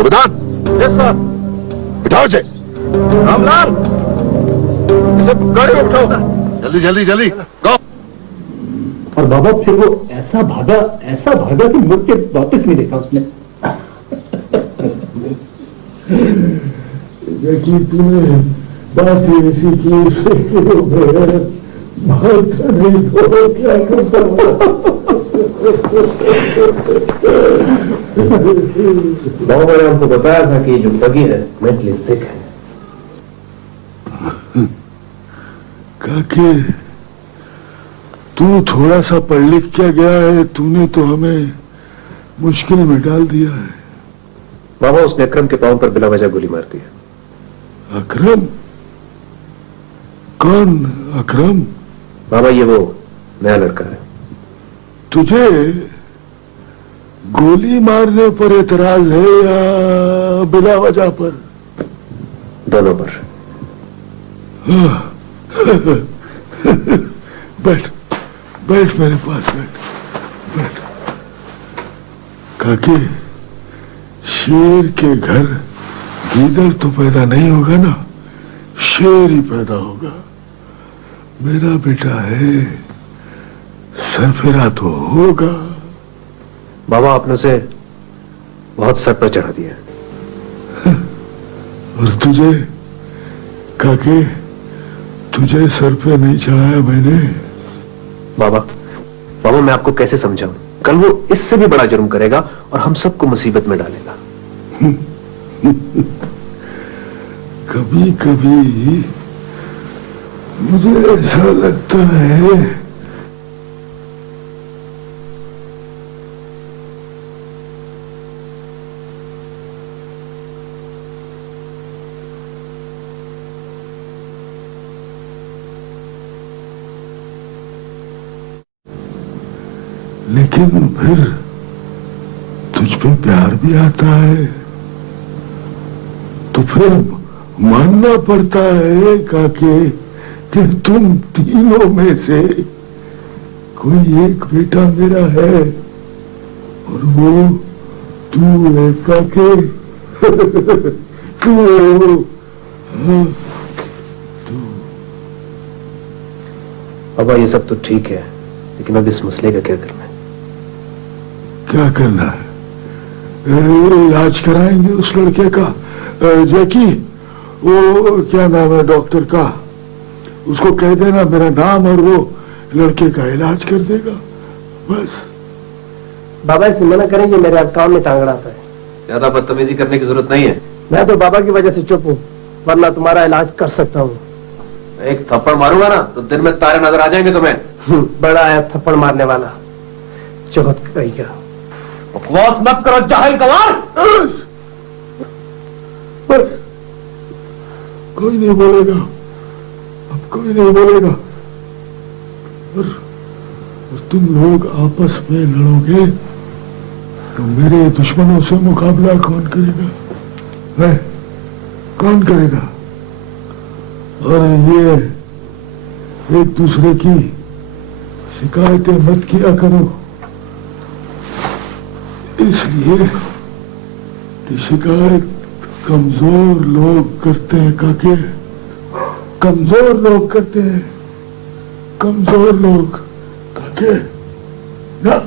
सुबेदार, yes sir. बिठाओ इसे। रामलाल, इसे गाड़ी में बिठाओ। जल्दी जल्दी जल्दी, गो। और बाबा फिर वो ऐसा भागा कि मुड़ के वापस नहीं देखा उसने। जबकि तूने बात ऐसी की उसे मारता नहीं तो क्या करता। बाबा ने हमको बताया था कि जो बगी है मेंटली सिक है। काके तू थोड़ा सा पढ़ लिख क्या गया है, तूने तो हमें मुश्किल में डाल दिया है। बाबा उसने अकरम के पांव पर बिला वजह गोली मार दी है। अकरम? कौन अकरम? बाबा ये वो नया लड़का है। तुझे गोली मारने पर एतराज है या बिला वजह पर? दोनों पर। बैठ बैठ मेरे पास, बैठ बैठ। काके शेर के घर गीदड़ तो पैदा नहीं होगा ना, शेर ही पैदा होगा। मेरा बेटा है, सरफिरा तो होगा। बाबा आपने उसे बहुत सर पर चढ़ा दिया। और तुझे काके, तुझे सर पे नहीं चढ़ाया मैंने। बाबा मैं आपको कैसे समझाऊं? कल वो इससे भी बड़ा जुर्म करेगा और हम सबको मुसीबत में डालेगा। कभी कभी मुझे ऐसा लगता है लेकिन फिर तुझ पे प्यार भी आता है तो फिर मानना पड़ता है काके कि तुम तीनों में से कोई एक बेटा मेरा है और वो तू है काके। तू हाँ, तू। बाबा ये सब तो ठीक है, लेकिन अब इस मसले का क्या करना है? क्या करना है? इलाज कराएंगे उस लड़के का। जैकी, वो क्या नाम है डॉक्टर का, उसको कह देना मेरा नाम और वो लड़के का इलाज कर देगा, बस। बाबा इसे मना करेंगे, मेरे अब काम में टांग आता है। ज्यादा बदतमीजी करने की जरूरत नहीं है। मैं तो बाबा की वजह से चुप हूँ, वरना तुम्हारा इलाज कर सकता हूँ। एक थप्पड़ मारूंगा ना तो दिन में तारे नजर आ जाएंगे तुम्हें। बड़ा है थप्पड़ मारने वाला, चौथ कहीं का। बकवास मत करो जाहिल गवार। बस कोई नहीं बोलेगा, अब कोई नहीं बोलेगा। और तुम लोग आपस में लड़ोगे तो मेरे दुश्मनों से मुकाबला कौन करेगा? है? कौन करेगा? और ये एक दूसरे की शिकायतें मत किया करो, इसलिए कि शिकायत कमजोर लोग करते हैं काके, कमजोर लोग करते हैं, कमजोर लोग काके ना।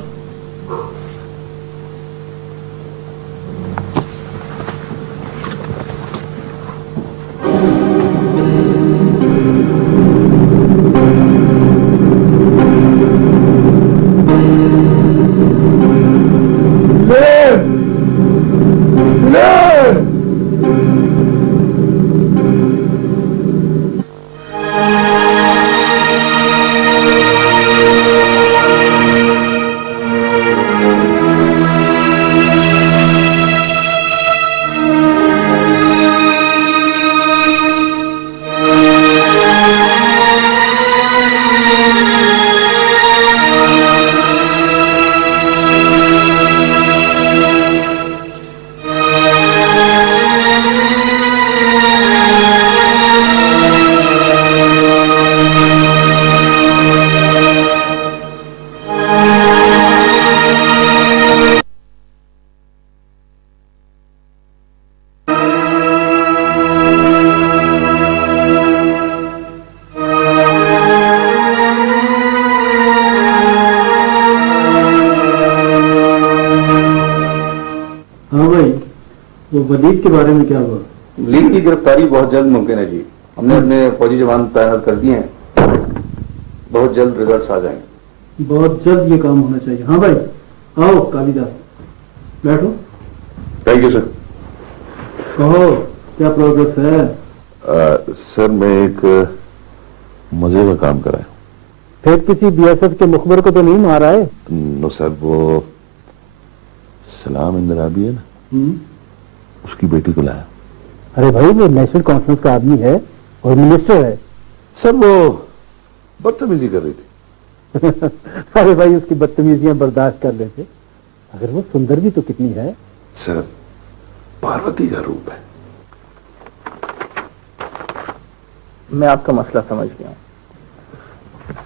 भाई, वो वलीद के बारे में क्या हुआ? वलीद की गिरफ्तारी बहुत जल्द मुमकिन है जी। हमने अपने फौजी जवान तैनात कर दिए हैं, बहुत जल्द रिजल्ट्स आ जाएंगे। बहुत जल्द ये काम होना चाहिए। हाँ भाई, आओ कालिदास, बैठो। Thank you sir. कहो क्या प्रोग्रेस है? सर मैं एक मजे का काम कराया। फिर किसी बीएसएफ के मुखबर को तो नहीं मारा है? नो सर, वो सलाम इंदिराबी है ना, उसकी बेटी को लाया। अरे भाई, वो नेशनल कॉन्फ्रेंस का आदमी है और मिनिस्टर है। सर वो बदतमीजी कर रही थी। अरे भाई, उसकी बदतमीजियां बर्दाश्त कर लेते, अगर वो सुंदर भी तो कितनी है। सर पार्वती का रूप है। मैं आपका मसला समझ गया हूं।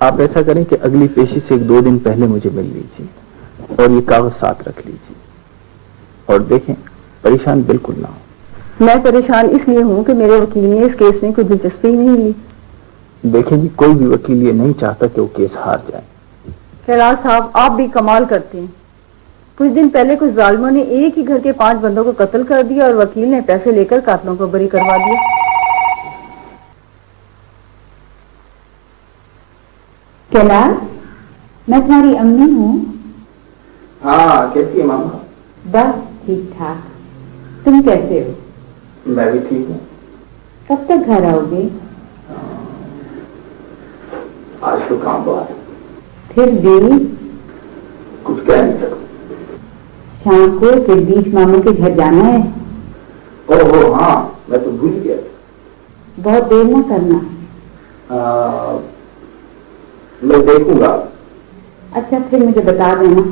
आप ऐसा करें कि अगली पेशी से 1-2 दिन पहले मुझे मिल लीजिए और ये कागज साथ रख लीजिए, और देखें परेशान बिल्कुल ना हो। मैं परेशान इसलिए हूं कि मेरे वकील ने इस केस में कोई दिलचस्पी ही नहीं ली। देखें जी, कोई भी वकील ये नहीं चाहता कि वो केस हार जाए। कैलाश साहब, आप भी कमाल करते हैं। कुछ दिन पहले कुछ जालिमों ने एक ही घर के 5 बंदों को कत्ल कर दिया और वकील ने पैसे लेकर कातलों को बरी करवा दिया। कैलाश, मैं तुम्हारी अम्मी हूँ। हाँ, कैसी है मामा? बस ठीक ठाक। तुम कैसे हो? मैं भी ठीक हूँ। कब तक घर आओगे? आज तो काम बहुत है। फिर भी कुछ कह नहीं सकता। शाम को जगदीश मामू के घर जाना है। ओहो हाँ, मैं तो भूल गया था। बहुत देर ना करना। मैं देखूंगा। अच्छा, फिर मुझे बता देना।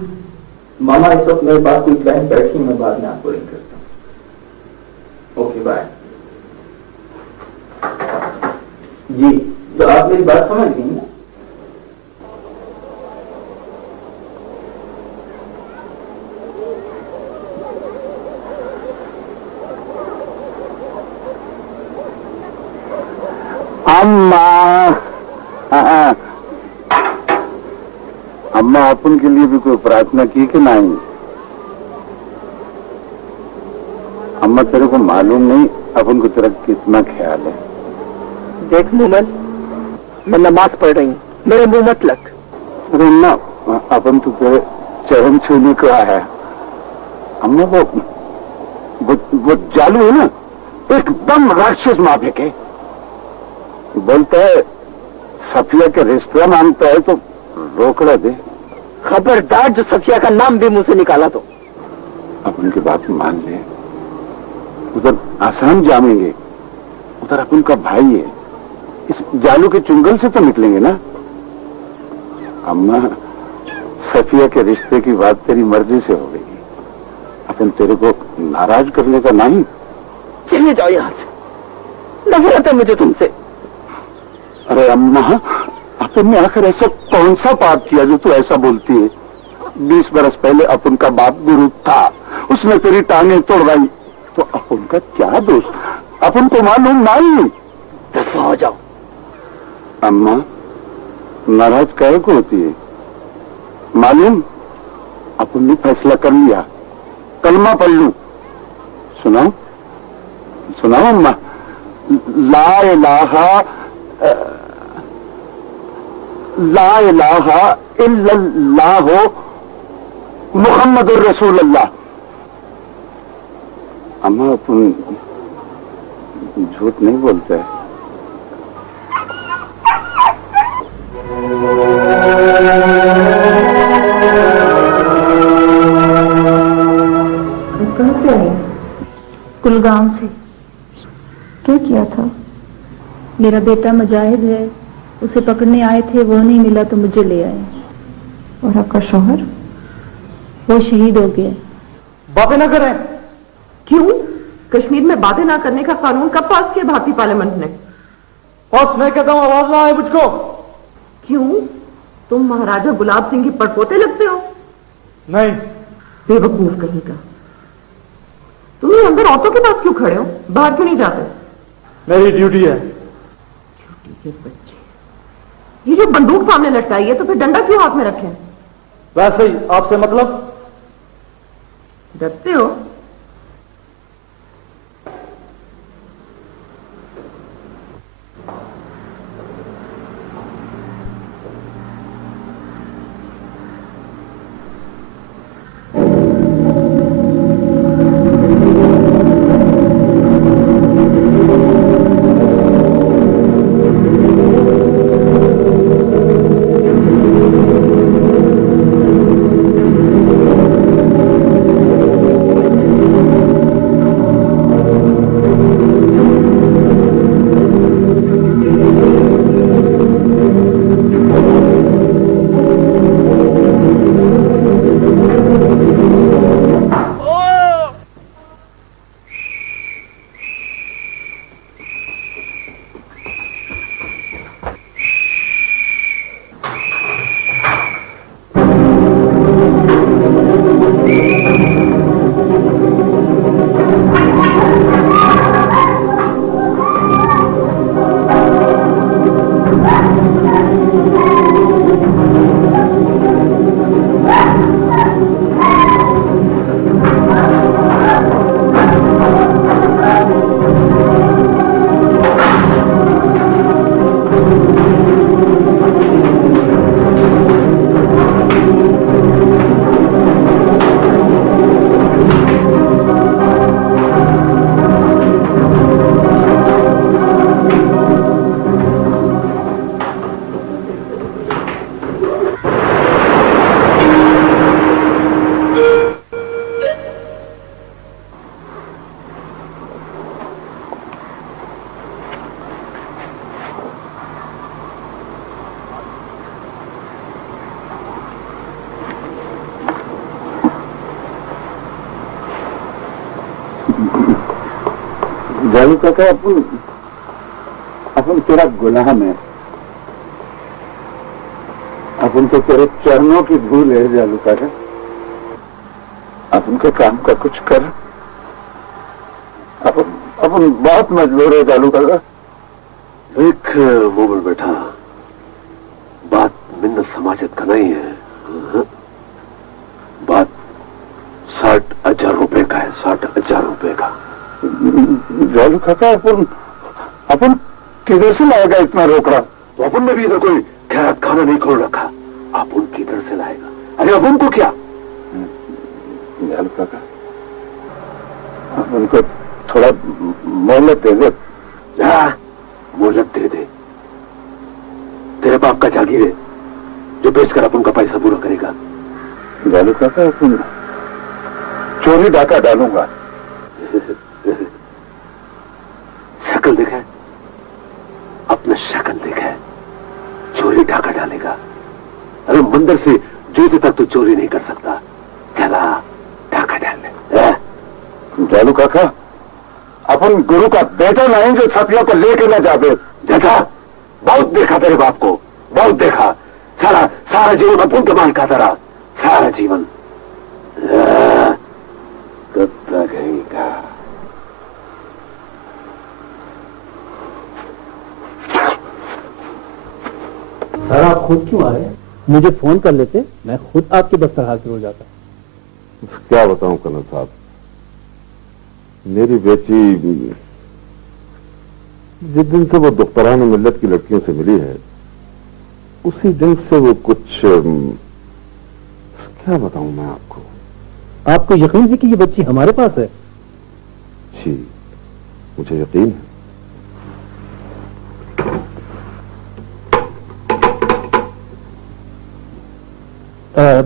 मामा, इस वक्त मेरे पास कोई क्लाइंट बैठी, मैं बाद में आपको रिंग करता हूँ। Okay bye. जी, तो आप मेरी बात समझ गई ना? अम्मा अपन के लिए भी कोई प्रार्थना की कि नहीं? अम्मा तेरे को मालूम नहीं अपन को तेरा कितना ख्याल है। देख मोमन, मैं नमाज पढ़ रही हूँ, मेरे मुंह मत लग। अरे ना, अपन तो तेरे चरण छूने को आया। अम्मा वो जालू है ना, एकदम राक्षस माफिक है। बोलता है सफिया के रिश्ता मांगता है तो रोकड़ा दे। खबरदार, जो सफिया का नाम भी मुंह से निकाला तो। अपन की बात मान ले, उधर आसाम जामेंगे, उधर अपन का भाई है, इस जालू के चुंगल से तो निकलेंगे ना। अम्मा, सफिया के रिश्ते की बात तेरी मर्जी से हो गई, अपन तेरे को नाराज करने का नहीं। चले जाओ यहाँ से, नफरत है मुझे तुमसे। अरे अम्मा, अपन ने आखिर ऐसा कौन सा पाप किया जो तू ऐसा बोलती है? 20 बरस पहले अपन का बाप गुरु था, उसने तेरी टांगें तोड़वाई, तो अपन का क्या दोष? अपन को मालूम नहीं। दफा हो जाओ। अम्मा, नाराज काहे को होती है? मालूम, अपन ने फैसला कर लिया, कलमा पढ़ लूं। सुनाओ सुनाओ अम्मा। ला इलाहा इल्लल्लाह मुहम्मदुर रसूलुल्लाह। अम्मा, अपन झूठ नहीं बोलते हैं। कहाँ से आए? कुलगाम से। क्या किया था? मेरा बेटा मुजाहिद है, उसे पकड़ने आए थे, वो नहीं मिला तो मुझे ले आए। और आपका शौहर? वो शहीद हो गया। बातें ना करें। क्यों? कश्मीर में बातें ना करने का कानून कब पास किया भारतीय पार्लियामेंट ने? बस मैं कहता हूँ आवाज ना आए मुझको। क्यों? तुम महाराजा गुलाब सिंह के पड़पोते लगते हो? नहीं। बेवकूफ कहीं का। तुम ये अंदर औरतों के पास क्यों खड़े हो? बाहर क्यों नहीं जाते? मेरी ड्यूटी है। ड्यूटी के बच्चे। ये जो बंदूक सामने लटकाई है, तो फिर डंडा क्यों हाथ में रखे? वैसे ही, आपसे मतलब? डरते हो? जालू काका अपन तेरा गुलाम है, अपन तो तेरे चरणों की धूल है जालू काका। अपन के काम का कुछ कर। अपन बहुत मजबूर है जालू काका। देख मोमल बेटा, बात मिन्नत समाजत का नहीं है, बात 60,000 रुपए का है, 60,000 रुपए का। जालू काका अपन किधर से लाएगा इतना रोकड़ा? तो अपन ने भी इधर कोई खैरात खाना नहीं खोल रखा, अपन किधर से लाएगा? अरे अपन को क्या? जालू काका अपन को थोड़ा मोहलत दे दे। मोहलत दे दे? तेरे बाप का जागीर है जो बेचकर अपन का पैसा पूरा करेगा। जालू काका अपन चोरी डाका डालूंगा। शक्ल देखा, अपना शक्ल देखा, चोरी डाका डालेगा? अरे मंदिर से जूते तक तो चोरी नहीं कर सकता, चला डाका डाल ले। जालू काका अपन गुरु का बेटा नहीं जो छपियों को लेके न जावे। जजा बहुत देखा तेरे बाप को, बहुत देखा। सारा जीवन अपन के माल खाता रहा, सारा जीवन। कुत्ता कहीं का। सर आप खुद क्यों आए? मुझे फोन कर लेते, मैं खुद आपके दफ्तर हाजिर हो जाता। क्या बताऊं कर्नल साहब, मेरी बेटी जिस दिन से वो दुख्तरान मिल्लत की लड़कियों से मिली है, उसी दिन से वो कुछ क्या बताऊं मैं आपको। आपको यकीन है कि ये बच्ची हमारे पास है? जी मुझे यकीन है।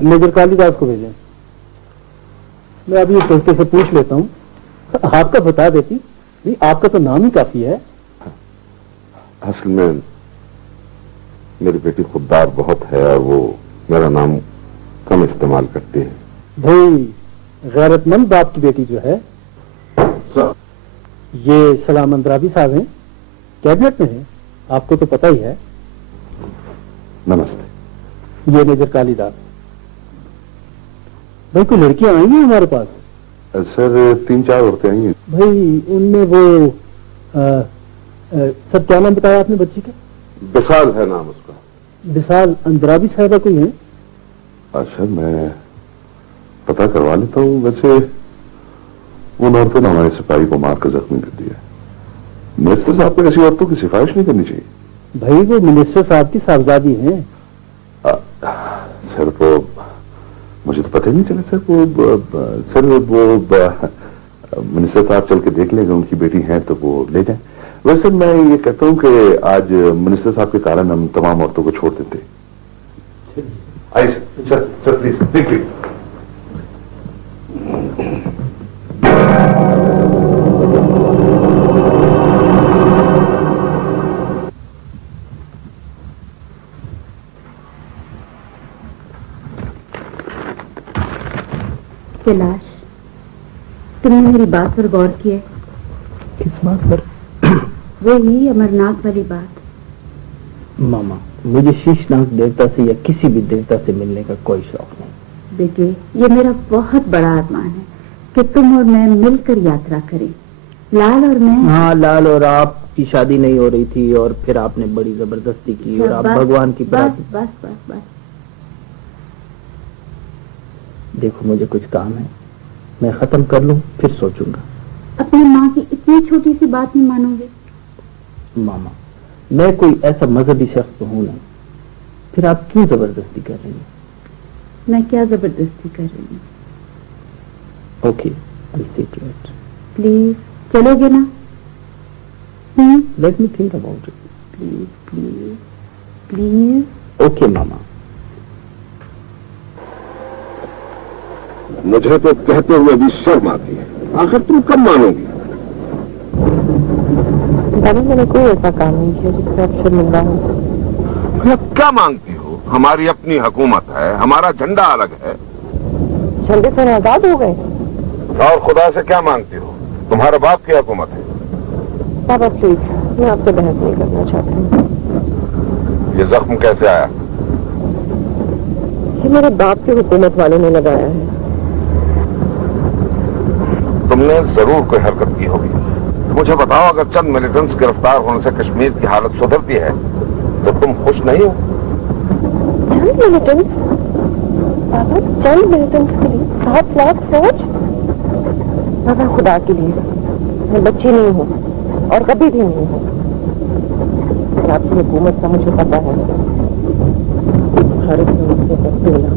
मेजर कालिदास को भेजें। मैं अभी इस लड़के से पूछ लेता हूँ, आपका बता देती। नहीं, आपका तो नाम ही काफी है। असल में मेरी बेटी खुददार बहुत है और वो मेरा नाम कम इस्तेमाल करती है। भाई गैरतमंद बाप की बेटी जो है, ये सलाम अंद्राबी साहब हैं, कैबिनेट में है, आपको तो पता ही है। नमस्ते। ये मेजर कालिदास। भाई कोई लड़कियां आई हैं हमारे पास? सर 3-4 औरतें आई हैं। भाई उनमें वो सर क्या नाम बताया आपने बच्ची का? विशाल है नाम उसका। विशाल अंद्राबी साहबा कोई है? अच्छा मैं पता करवा लेता हूँ। वैसे वो औरतों ने हमारे सिपाही को मारकर जख्मी कर दिया। मिनिस्टर साहब को ऐसी औरतों की सिफारिश नहीं करनी चाहिए। भाई वो मिनिस्टर साहब की साहबजादी हैं। सर वो मुझे तो पता ही नहीं चला सर। वो मिनिस्टर साहब चल के देख लेंगे, उनकी बेटी है तो वो ले जाए। वैसे मैं ये कहता हूँ कि आज मिनिस्टर साहब के कारण हम तमाम औरतों को छोड़ देते। आइए सर प्लीज प्लीज। कैलाश, तुमने मेरी बात पर गौर किया? किस बात पर? वही अमरनाथ वाली बात। मामा, मुझे शीशनाग देवता से या किसी भी देवता से मिलने का कोई शौक नहीं। बेटे, ये मेरा बहुत बड़ा अरमान है कि तुम और मैं मिलकर यात्रा करें। लाल और मैं। हाँ, लाल और आपकी शादी नहीं हो रही थी और फिर आपने बड़ी जबरदस्ती की और आप भगवान की प्रार्थना। बस बस बस। देखो मुझे कुछ काम है, मैं खत्म कर लूं फिर सोचूंगा। अपनी माँ की इतनी छोटी सी बात नहीं मानोगे? मामा, मैं कोई ऐसा मजहबी शख्स तो हूं नहीं, फिर आप क्यों जबरदस्ती कर रही हैं? मैं क्या जबरदस्ती कर रही हूँ? Okay, I see to it. Please चलोगे ना? Let me think about it. Please please please. Okay मामा। मुझे तो कहते हुए भी शर्म आती है। आखिर तुम कब मानोगी? मैंने कोई ऐसा काम नहीं किया जिससे आप शर्मिंदा हो। भैया क्या मांगती हो? हमारी अपनी हुकूमत है, हमारा झंडा अलग है। झंडे से आजाद हो गए? और खुदा से क्या मांगती हो? तुम्हारे बाप की हुकूमत है। बाबा प्लीज, मैं आपसे बहस नहीं करना चाहती हूँ। ये जख्म कैसे आया? ये मेरे बाप की हुकूमत वालों ने लगाया है। तुमने जरूर कोई हरकत की होगी। मुझे बताओ, अगर चंद मिलिटेंट्स गिरफ्तार होने से कश्मीर की हालत सुधरती है तो तुम खुश नहीं हो? चंद मिलिटेंट्स? बाबा, चंद मिलिटेंट्स के लिए 7 लाख फौज? बाबा, खुदा के लिए, मैं बच्ची नहीं हूँ और कभी भी नहीं हूँ। आपकी हुकूमत का मुझे पता है। हर एक से करते ना।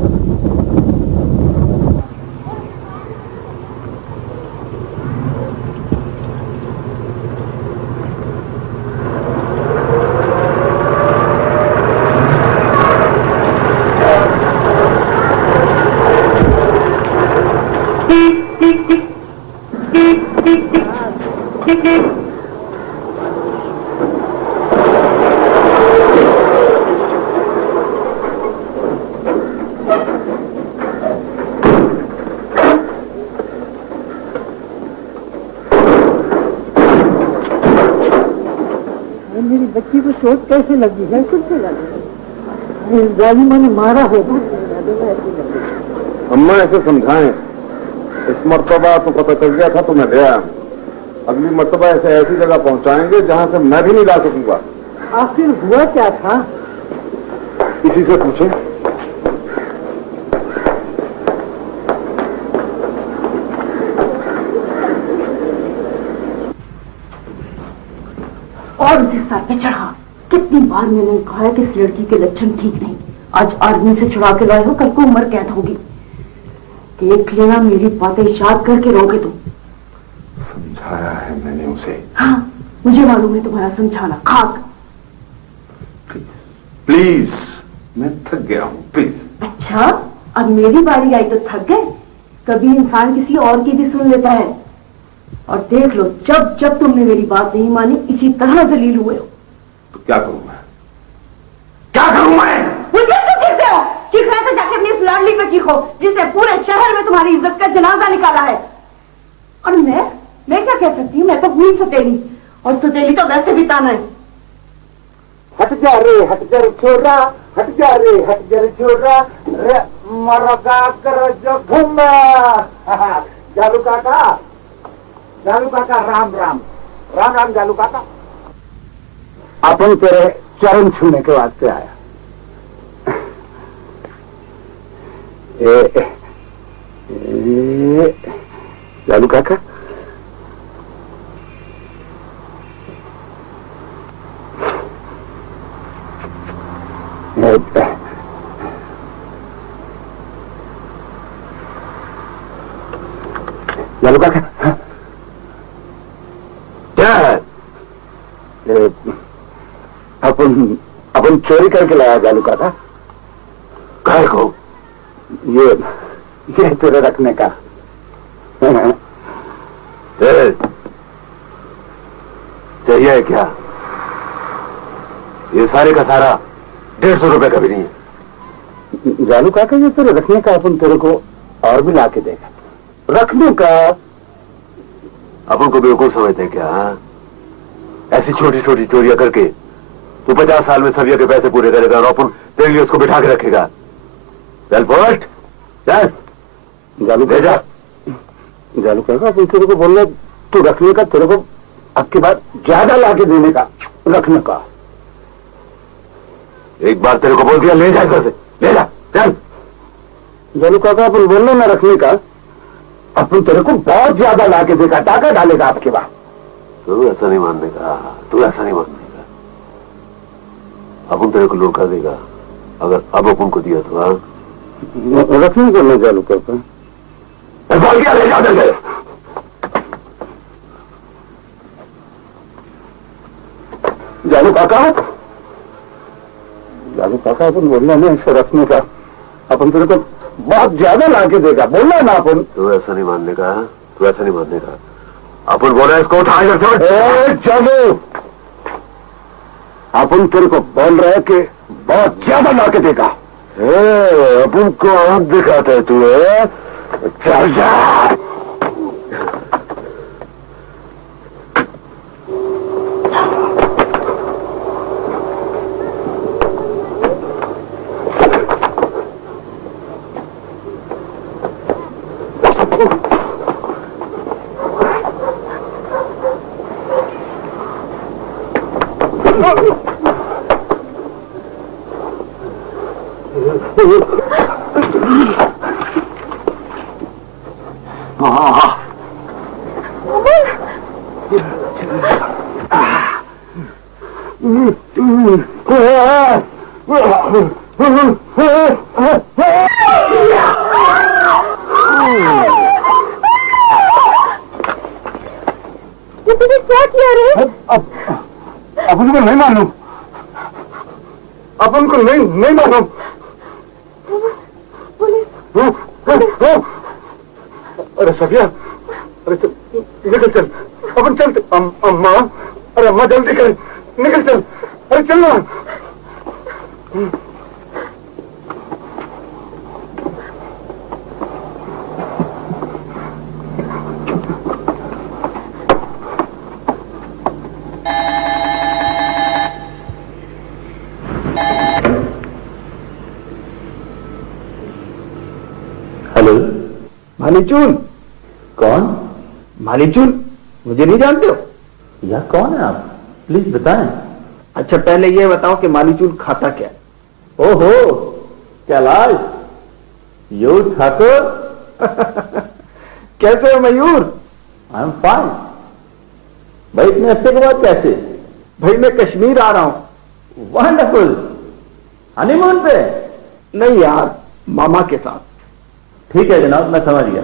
मेरी बच्ची को चोट कैसे लगी है? किससे लगी? जालिमों ने मारा होगा। अम्मा ऐसे समझाएं, इस मर्तबा तो पता चल गया था तो मैं गया। अगली मर्तबा ऐसे ऐसी जगह पहुंचाएंगे जहां से मैं भी नहीं ला सकूंगा। आखिर हुआ क्या था? इसी से पूछें। और उसे सर पे चढ़ा। कितनी बार मैंने कहा है कि इस लड़की के लक्षण ठीक नहीं। आज आर्मी से छुड़ा के लाए हो, कल को उम्र कैद होगी। देख लेना, मेरी बातें याद करके रहोगे तुम। समझाया है मैंने उसे। हाँ, मुझे मालूम है तुम्हारा समझाना खाक। प्लीज, मैं थक गया हूँ, प्लीज। अच्छा, अब मेरी बारी आई तो थक गए? कभी इंसान किसी और की भी सुन लेता है। और देख लो, जब जब तुमने मेरी बात नहीं मानी, इसी तरह जलील हुए हो। तो क्या करूं मैं? क्या करूं मैं? मुझे तो चीखते हो? चीखना तो जाके अपनी इस लाडली पे चीखो, जिसने पूरे शहर में तुम्हारी इज्जत का जनाजा निकाला है। और मैं क्या कह सकती हूँ? मैं तो हुई सतेली, और सतेली तो वैसे भी ताना है। हट जा रे छोरा, हट जा रे छोरा, रे मरगा कर जो घुमा। जालू काका, राम राम। राम राम जालू काका। अपन तेरे चरण छूने के वास्ते आया। जालू काका, जालू काका, क्या है? अपन चोरी करके लाया जालू काका। काय को? ये तेरे रखने का। चाहिए क्या? ये सारे का सारा 150 रुपए का भी नहीं है। जालू काका, ये तेरे रखने का। अपन तेरे को और भी ला के देगा। रखने का अपन को बेवकूफ समझते क्या? ऐसी छोटी छोटी चोरियां करके तू 50 साल में सभी के पैसे पूरे करेगा और अपन तेरे लिए उसको बिठा के रखेगा। चल पोस्ट, चल। जालू भेजा। जालू काका, अपन तेरे को बोल रहे, तू रखने का, तेरे को अब की बार ज्यादा ला के देने का। रखने का एक बार तेरे को बोल दिया, ले जा ऐसा से, ले जा, चल। जालू काका, अपन बोल रहे ना रखने का, अपन तेरे को बहुत ज्यादा ला के देगा, टाका डालेगा आपके बाद। तू ऐसा नहीं मानने का, तू ऐसा नहीं मानने का। अपन तेरे को लौटा देगा अगर अब अपन को दिया तो। हाँ, रखने को मैं जालू काका। बोल दिया, ले जाओ से। जालू काका, अपन बोलना ना इसे रखने का, अपन तेरे को बहुत ज्यादा ला के देगा, बोलना ना अपन। तू ऐसा नहीं मानने का, तू ऐसा नहीं मानने का। अपन बोला इसको उठा इधर। चलो, अपन तेरे को बोल रहे कि बहुत ज्यादा ला के देगा। अपन को आंख दिखाता है तू। चल जा। क्या किया रे? अपन को नहीं मालूम, अपन को नहीं मालूम। अरे सफिया, अरे चल निकल चल, अपन चल। अम्मा, अरे अम्मा जल्दी कर, निकल चल, अरे चल ना। हेलो, मालीचून। कौन? मालीचून मुझे नहीं जानते हो? यह कौन है आप? प्लीज बताएं। अच्छा पहले ये बताओ कि मालीचून खाता क्या है? ओहो, कैलाश, यूर ठाकुर। कैसे हो मयूर? I am fine. भाई इतने हफ्ते के बाद कैसे? भाई मैं कश्मीर आ रहा हूं। वंडरफुल। हनीमून पे? नहीं यार, मामा के साथ। ठीक है जनाब, मैं समझ गया।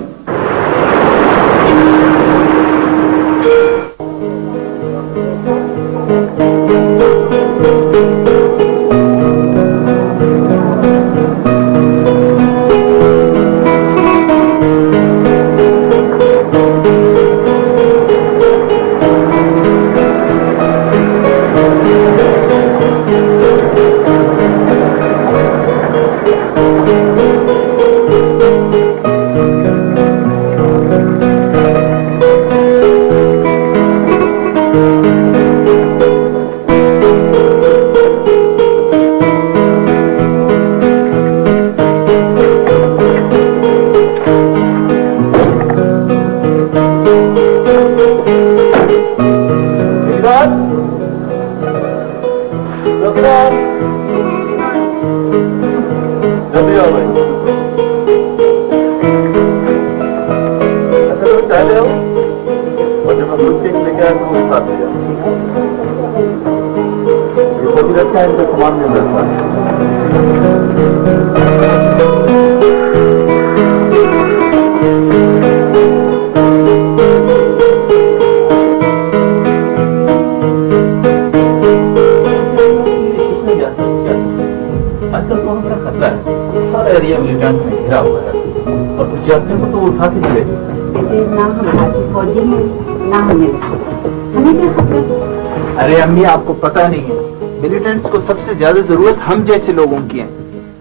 अरे अम्मी, आपको पता नहीं है, मिलिटेंट्स को सबसे ज्यादा जरूरत हम जैसे लोगों की है,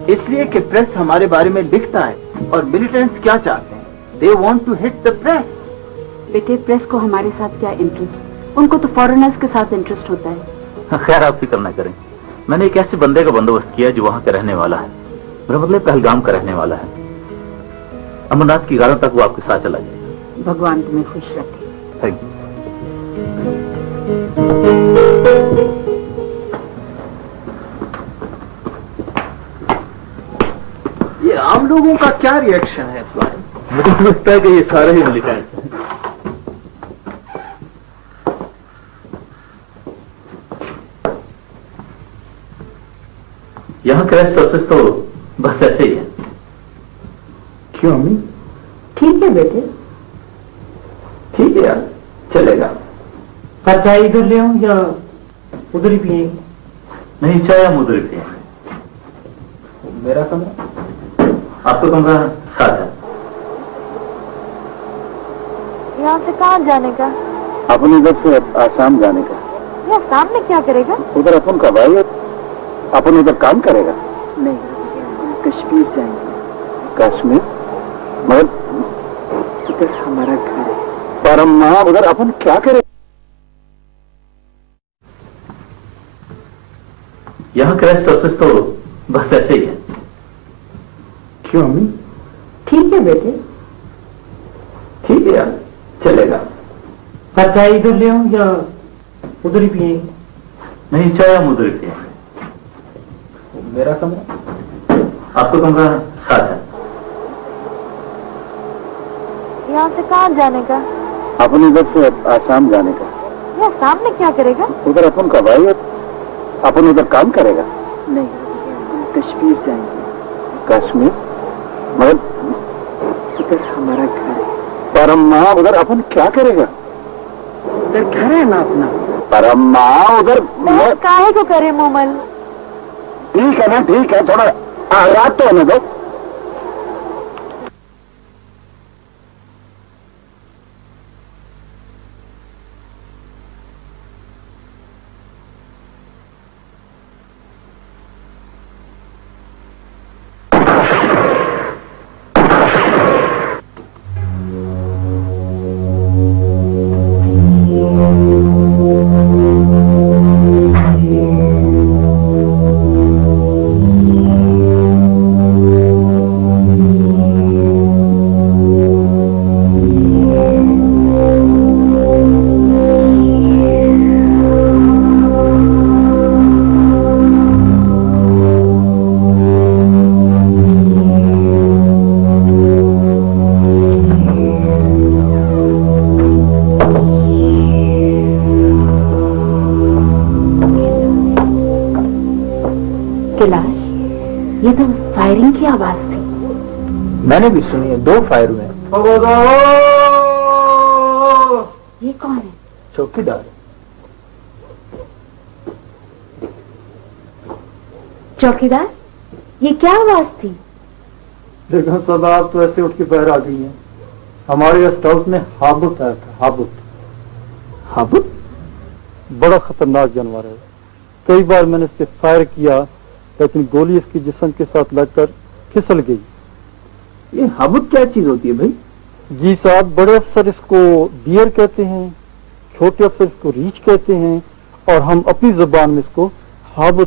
इसलिए कि प्रेस हमारे बारे में लिखता है। और मिलिटेंट्स क्या चाहते हैं? They want to hit the press. बेटे, प्रेस को हमारे साथ क्या इंटरेस्ट? उनको तो फॉरेनर्स के साथ इंटरेस्ट होता है। खैर, आप फिक्र न करें, मैंने एक ऐसे बंदे का बंदोबस्त किया जो वहां का रहने वाला है। मेरा मतलब पहलगाम का रहने वाला है। अमरनाथ की गारों तक वो आपके साथ चला जाएगा। भगवान तुम्हें खुश रखे। Thank you. ये आम लोगों का क्या रिएक्शन है इस बारे में? मुझे तो लगता है कि ये सारे ही मिलिटेंट हैं। यहाँ क्रैश प्रोसेस तो बस ऐसे ही है। क्यों अम्मी? ठीक है बेटे। ठीक है यार, चलेगा। चाय इधर ले आऊं या उधर ही पिएंगे? नहीं, चाय हम उधर ही पिएंगे। मेरा कमरा? आपका कमरा साथ है। यहाँ से कहाँ जाने का? अपन इधर से आसाम जाने का। यहाँ सामने क्या करेगा? उधर अपन का भाई है, अपन उधर काम करेगा। नहीं, कश्मीर जाएंगे। कश्मीर? मगर इधर हमारा घर है। पर अम्मा, उधर अपन क्या करें? यहाँ क्रैश प्रोसेस तो बस ऐसे ही है। क्यों अम्मी? ठीक है बेटे। ठीक है यार, चलेगा। चाय इधर ले आऊं या उधर ही पिएंगे? नहीं, चाय हम उधर ही पिएंगे। मेरा कमरा? आपका कमरा साथ है। यहाँ से कहाँ जाने का? अपन इधर से आसाम जाने का। यहाँ सामने क्या करेगा? उधर अपन का भाई है, अपन उधर काम करेगा। नहीं, कश्मीर जाएंगे। कश्मीर? मगर उधर हमारा घर है। पर अम्मा उधर अपन क्या करेगा? उधर घर है ना अपना। पर अम्मा उधर मैं काहे को करे मोमल? ठीक है ना, ठीक है, थोड़ा रात तो होने दो। कैलाश, ये तो फायरिंग की आवाज थी। मैंने भी सुनी है, 2 फायर हुए हैं। ये कौन है? चौकीदार। चौकीदार, ये क्या आवाज थी? लेकिन सब आप तो ऐसे उठ के बाहर आ गई हैं। हमारे गेस्ट हाउस में हाबुत आया था। हाबुत? हाबुत बड़ा खतरनाक जानवर है। कई बार मैंने इससे फायर किया, लेकिन गोली इसकी जिस्म के साथ लगकर फिसल गई। ये हाबुत क्या चीज होती है भाई? जी साहब, बड़े अफसर इसको बियर कहते हैं, छोटे अफसर इसको रीछ कहते हैं, और हम अपनी जुबान में इसको हाबुत